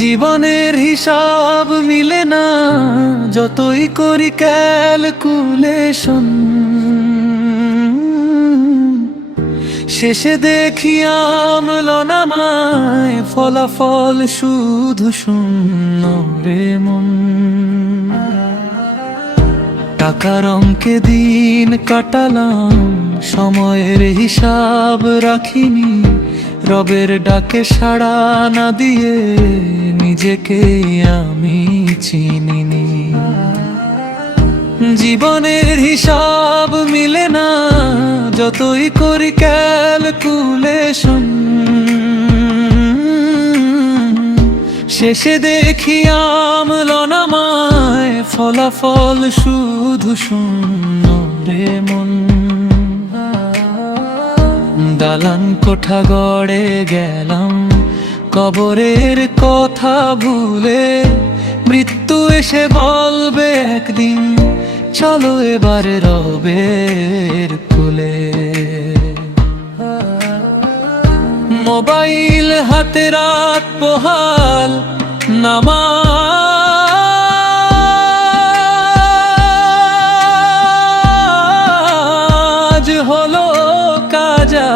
জীবনের হিসাব মিলে না যতই করি ক্যালকুলেশন, শেষে দেখি আমলনামায় ফলাফল শুধু শূন্য রে মন। টাকার অঙ্কে দিন কাটালাম, সময়ের হিসাব রাখিনি, রবের ডাকে সাড়া না দিয়ে নিজেকে আমি চিনিনি। জীবনের হিসাব মিলে না যতই করি ক্যালকুলেশন, শেষে দেখি আমলনামায় ফলাফল শুধু শূন্য রে মন। দালান কোঠা গড়ে গেলাম কবরের কথা ভুলে, মৃত্যু এসে বলবে একদিন চলো এবারে রবের কোলে। মোবাইল হাতে রাত পোহাল, নামাজ হলো কাজা।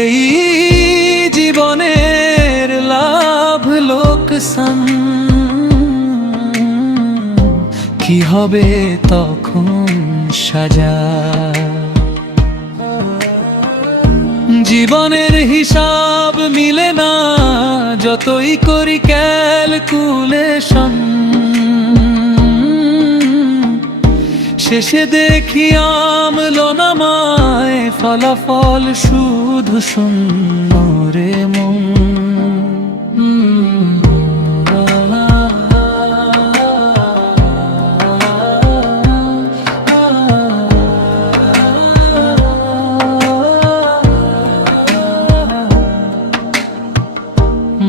এই জীবনের লাভ লোকসান, কি হবে তখন সাজা। জীবনের হিসাব মিলে না যতই করি ক্যালকুলেশন, শেষে দেখি আমলনামায় ফলাফল শুধু শূন্য রে মন।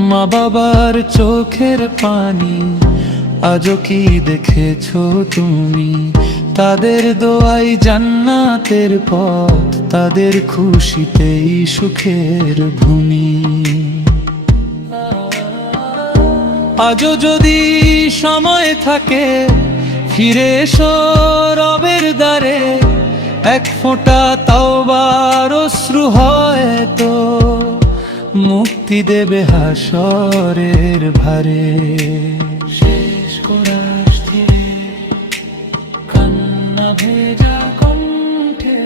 মা বাবার চোখের পানি আজও কি দেখেছো তুমি? তাদের দোয়াই জান্নাতের পথ, তাদের খুশিতেই সুখের ভূমি। আজও যদি সময় থাকে ফিরে এসো রবের দ্বারে, এক ফোঁটা তাওবার অশ্রু হয়তো মুক্তি দেবে হাসরের ভারে। শেষ কোরাস ধীরে কান্না ভেজা কণ্ঠে,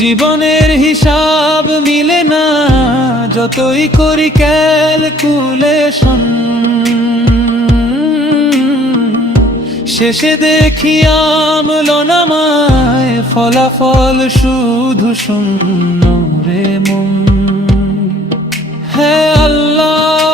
জীবনের হিসাব মিলে না যতই করি ক্যালকুলেশন, শেষে দেখি আমলনামায় ফলাফল শুধু শূন্য রে মন। হে আল্লাহ